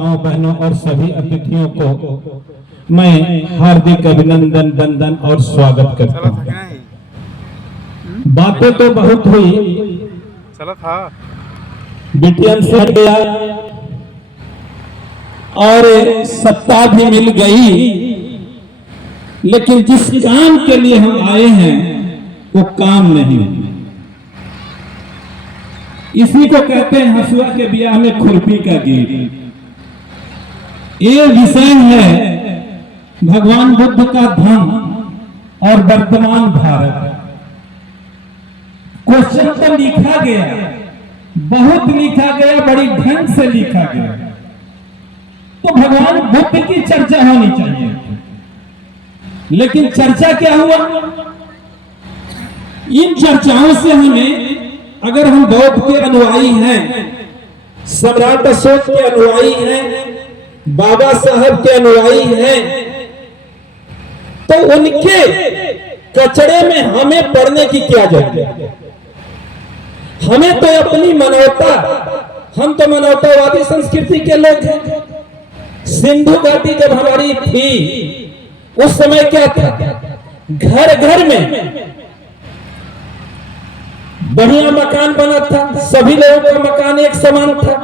माताओं बहनों और सभी अतिथियों को मैं हार्दिक अभिनंदन वंदन और स्वागत करता हूँ। बातें तो बहुत हुई, चला था बीटीएम से हट गया और सत्ता भी मिल गई, लेकिन जिस काम के लिए हम आए हैं वो काम नहीं। इसी को कहते हैं हसुआ के ब्याह में खुरपी का गीत। ये विषय है भगवान बुद्ध का धम्म और वर्तमान भारत। क्वेश्चन तो लिखा गया, बहुत लिखा गया, बड़ी ढंग से लिखा गया, तो भगवान बुद्ध की चर्चा होनी चाहिए। लेकिन चर्चा क्या हुआ? इन चर्चाओं से हमें, अगर हम बौद्ध के अनुयायी हैं, सम्राट अशोक के अनुयायी हैं, बाबा साहब के अनुयायी हैं, तो उनके कचड़े में हमें पड़ने की क्या जरूरत है? हमें तो अपनी मानवता, हम तो मानवतावादी संस्कृति के लोग हैं। सिंधु घाटी जब हमारी थी उस समय क्या था? घर घर में बढ़िया मकान बना था, सभी लोगों का मकान एक समान था,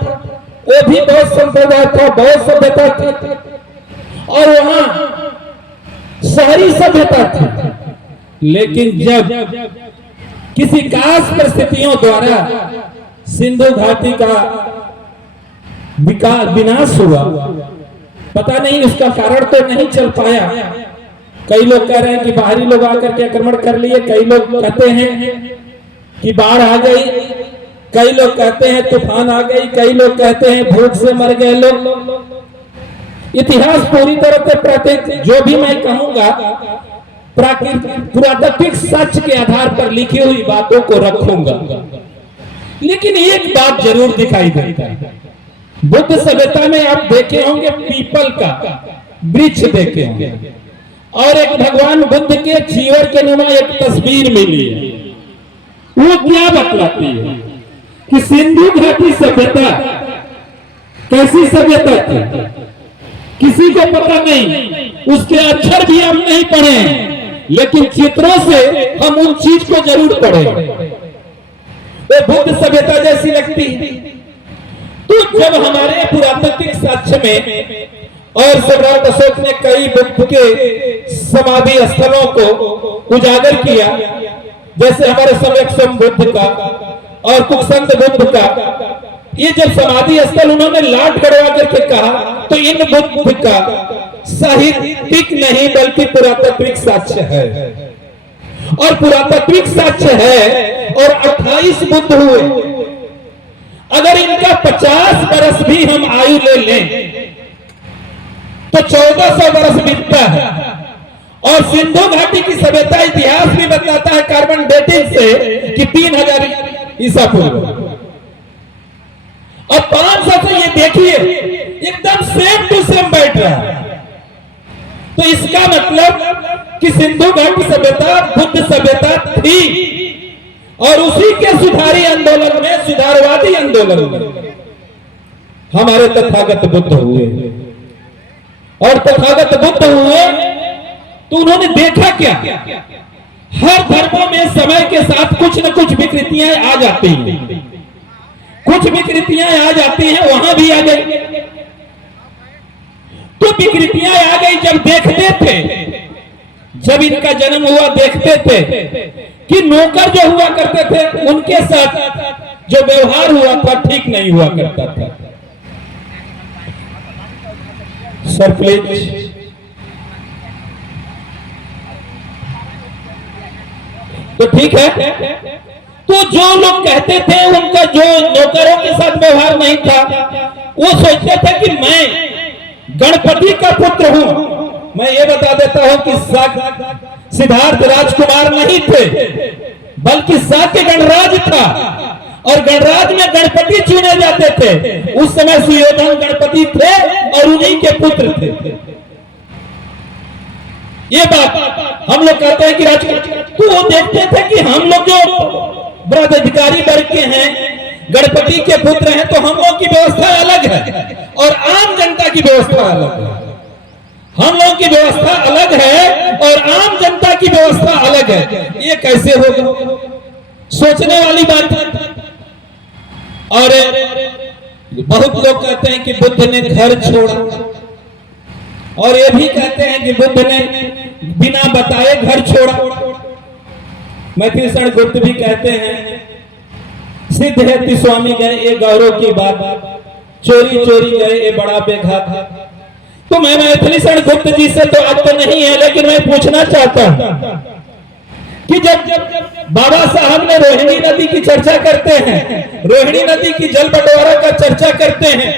वो भी बहुत संप्रदाय था, बहुत सभ्यता थी, और वहां शहरी सभ्यता थी। लेकिन जब किसी खास परिस्थितियों द्वारा सिंधु घाटी का विनाश हुआ, पता नहीं उसका कारण तो नहीं चल पाया। कई लोग कह रहे हैं कि बाहरी लोग आकर के आक्रमण कर लिए, कई लोग कहते हैं कि बाढ़ आ गई, कई लोग कहते हैं तूफान आ गई, कई लोग कहते हैं भूख से मर गए लोग। इतिहास पूरी तरह से प्राकृतिक, जो भी मैं कहूंगा पुरातात्विक सच के आधार पर लिखी हुई बातों को रखूंगा। लेकिन एक बात जरूर दिखाई देता है, बुद्ध सभ्यता में आप देखे होंगे पीपल का वृक्ष देखे होंगे, और एक भगवान बुद्ध के चीवर के नुमा एक तस्वीर मिली है। वो क्या बतलाती है कि सिंधु घाटी सभ्यता कैसी सभ्यता थी, किसी को पता नहीं, उसके अक्षर भी हम नहीं पढ़े, लेकिन चित्रों से हम उन चीज को जरूर पढ़े। वो बुद्ध सभ्यता जैसी लगती है। तो जब हमारे पुरातात्विक साक्ष्य में और सम्राट अशोक ने कई बुद्ध के समाधि स्थलों को उजागर किया, जैसे हमारे सम्यक बुद्ध का और कुक्षंद बुद्ध का, ये जब समाधि स्थल उन्होंने लाट गड़वा करके कहा, तो इन बुद्ध का साहित्यिक नहीं बल्कि पुरातात्विक साक्ष्य है। और पुरातात्विक साक्ष्य है, और 28 बुद्ध हुए। अगर इनका 50 वर्ष भी हम आयु ले लें तो 1400 वर्ष बीतता है। और सिंधु घाटी की सभ्यता इतिहास भी बताता है कार्बन डेटिंग से कि 3000 ईसा पूर्व। और 500 से ये देखिए एकदम सेम टू सेम बैठ रहा है। तो इसका मतलब कि सिंधु घाटी सभ्यता बुद्ध सभ्यता थी, और उसी के सुधारी आंदोलन में, सुधारवादी आंदोलन में हमारे तथागत बुद्ध हुए। और तथागत बुद्ध हुए तो उन्होंने देखा क्या? हर धर्मों में समय के साथ कुछ न कुछ विकृतियां आ जाती हैं, कुछ विकृतियां आ जाती हैं, वहां भी आ गई। तो विकृतियां आ गई। जब देखते थे, जब इनका जन्म हुआ, देखते थे कि नौकर जो हुआ करते थे उनके साथ जो व्यवहार हुआ था ठीक नहीं हुआ करता था। Sir please. तो ठीक है, तो जो लोग कहते थे उनका जो नौकरों के साथ व्यवहार नहीं था, वो सोचते थे कि मैं गणपति का पुत्र हूं। मैं ये बता देता हूं कि सिद्धार्थ राजकुमार नहीं थे, बल्कि साक्य गणराज था, और गणराज में गणपति चुने जाते थे। उस समय सुयोधन गणपति थे और उन्हीं के पुत्र थे। ये बात हम लोग कहते हैं कि तो वो देखते थे कि हम लोग जो बृहद अधिकारी वर्ग के हैं, गणपति के पुत्र हैं, तो हम लोग की व्यवस्था अलग है और आम जन की व्यवस्था अलग है, हम लोगों की व्यवस्था अलग है और आम जनता की व्यवस्था अलग है। ये कैसे होगा? सोचने वाली बात है। और बहुत लोग कहते हैं कि बुद्ध ने घर छोड़ा, और ये भी कहते हैं कि बुद्ध ने बिना बताए घर छोड़ा। मैथिली शरण गुप्त भी कहते हैं, सिद्ध है कि स्वामी गए ये गौरव की बात, चोरी चोरी गए ये बड़ा बेघात। तो मैं मैथिली शरण गुप्त जी से तो आज तो नहीं है, लेकिन मैं पूछना चाहता हूं कि जब बाबा साहब ने रोहिणी नदी की चर्चा करते हैं, रोहिणी नदी की जल बंटवारा का चर्चा करते हैं,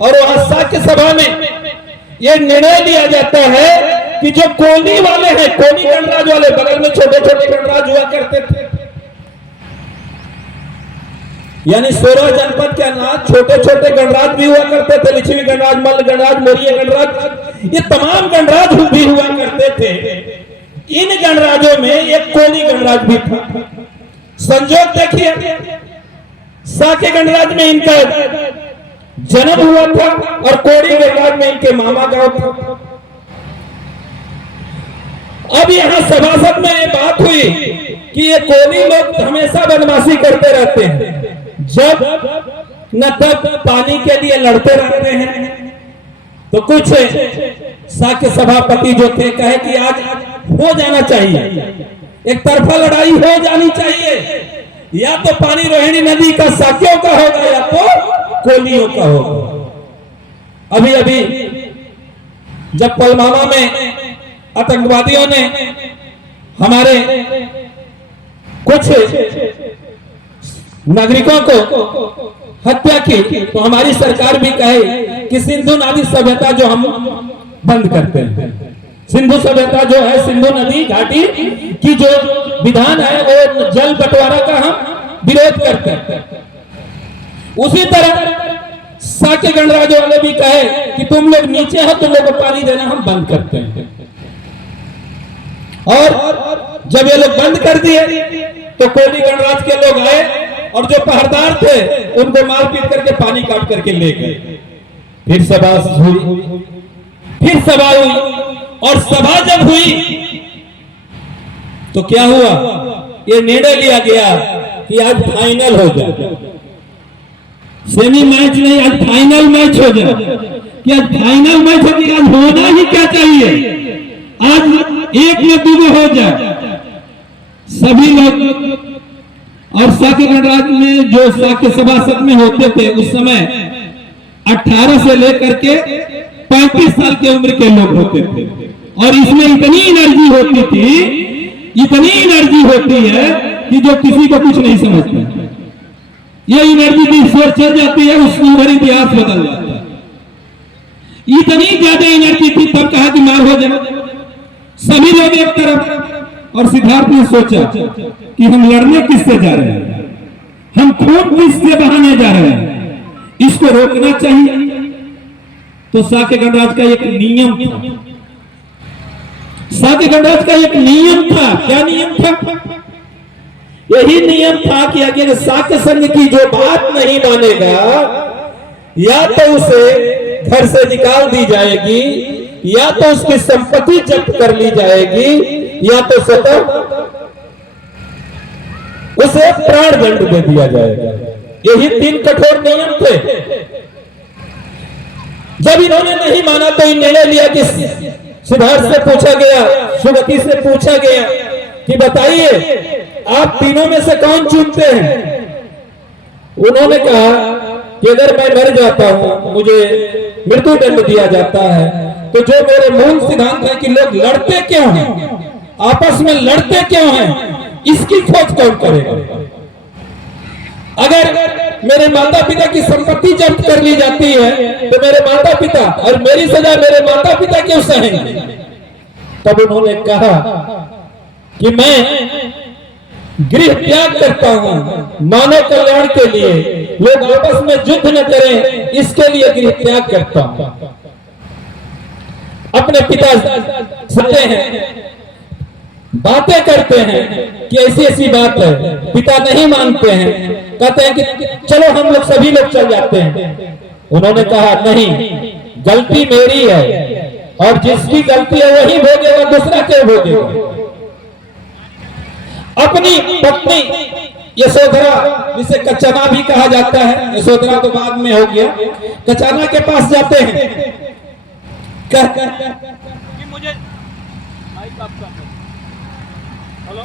और वहां साक्य सभा में यह निर्णय लिया जाता है कि जो कोनी वाले हैं, कोनी गणराज वाले, बगल में छोटे छोटे गणराज हुआ करते थे, यानी 16 जनपद के अनाज छोटे छोटे गणराज भी हुआ करते थे, लिच्छवी गणराज, मल्ल गणराज, मौर्य गणराज, ये तमाम गणराज भी हुआ करते थे। इन गणराजों में एक कोनी गणराज भी था। संजोग देखिए, साके गणराज में इनका जन्म हुआ था और कोनी गणराज में इनके मामा गांव था। अब यहाँ सभासद में ये बात हुई कि ये कोनी लोग हमेशा बदमाशी करते रहते हैं, जब न तब पानी के लिए लड़ते रहते हैं। तो कुछ साक्य सभापति जो थे कहे कि आज हो जाना चाहिए, एक तरफा लड़ाई हो जानी चाहिए, या तो पानी रोहिणी नदी का साक्यों का होगा या तो कोलियों का होगा। अभी अभी जब पुलवामा में आतंकवादियों ने हमारे कुछ नागरिकों को हत्या की, तो हमारी सरकार भी कहे कि सिंधु नदी सभ्यता जो हम बंद करते हैं, सिंधु सभ्यता जो है, सिंधु नदी घाटी की जो विधान है वो जल बंटवारा का हम विरोध करते हैं। उसी तरह साक्य गणराज वाले भी कहे कि तुम लोग नीचे हो, तुम लोग को पानी देना हम बंद करते हैं। और जब ये लोग बंद कर दिए तो कोनी गणराज के लोग आए और जो पहरेदार थे उनको मार पीट करके पानी काट करके ले गए। फिर सभा हुई, फिर सभा हुई, और सभा जब हुई तो क्या हुआ? ये निर्णय लिया गया कि आज फाइनल हो जाए, सेमी मैच नहीं, आज फाइनल मैच हो जाए। कि आज फाइनल मैच हो, आज होना ही क्या चाहिए, आज एक में दो हो जाए। सभी लोग, और साक्य गणराज में जो साक्य सभासद में होते थे उस समय 18 से लेकर के 35 साल की उम्र के लोग होते थे, और इसमें इतनी एनर्जी होती थी, इतनी एनर्जी होती है कि जो किसी को कुछ नहीं समझता। ये एनर्जी भी सोच चल जाती है, उसकी भर इतिहास बदल जाता है। इतनी ज्यादा एनर्जी थी, तब कहा कि मार हो जाए। सभी लोग एक तरफ, और सिद्धार्थ ने सोचा कि हम लड़ने किससे जा रहे हैं, हम खून किससे बहाने जा रहे हैं, इसको रोकना चाहिए। तो साक्य गणराज का एक नियम था, साक्य गणराज का एक नियम था। क्या नियम था? यही नियम था कि अगर साक्य संघ की जो बात नहीं मानेगा, या तो उसे घर से निकाल दी जाएगी, या तो उसकी संपत्ति जब्त कर ली जाएगी, या तो स्वतः उसे प्राण दंड दे दिया जाएगा। यही 3 कठोर नियम थे। जब इन्होंने नहीं माना तो निर्णय लिया कि सिद्धार्थ से पूछा गया, सुगति से पूछा गया कि बताइए आप तीनों में से कौन चुनते हैं? उन्होंने कहा कि अगर मैं मर जाता हूं, मुझे मृत्यु दंड दिया जाता है, तो जो मेरे मूल सिद्धांत है कि लोग लड़ते क्यों हैं, आपस में लड़ते क्यों हैं, इसकी खोज कौन करेगा? अगर मेरे माता पिता की संपत्ति जब्त कर ली जाती है तो मेरे माता पिता, और मेरी सजा मेरे माता पिता क्यों सहेंगे? तब उन्होंने कहा कि मैं गृह त्याग करता हूं, मानव कल्याण के लिए, लोग आपस में युद्ध न करें इसके लिए गृह त्याग करता हूं। अपने पिता सुनते हैं, बातें करते हैं कि ऐसी ऐसी बात है, पिता नहीं मानते हैं, कहते हैं कि चलो हम लोग सभी लोग चल जाते हैं। उन्होंने कहा नहीं, गलती मेरी है, और जिसकी गलती है वही भोगेगा, दूसरा क्यों भोगेगा। अपनी पत्नी यशोधरा, जिसे कचना भी कहा जाता है, यशोधरा तो बाद में हो गया, कचना के पास जाते हैं, मुझे हेलो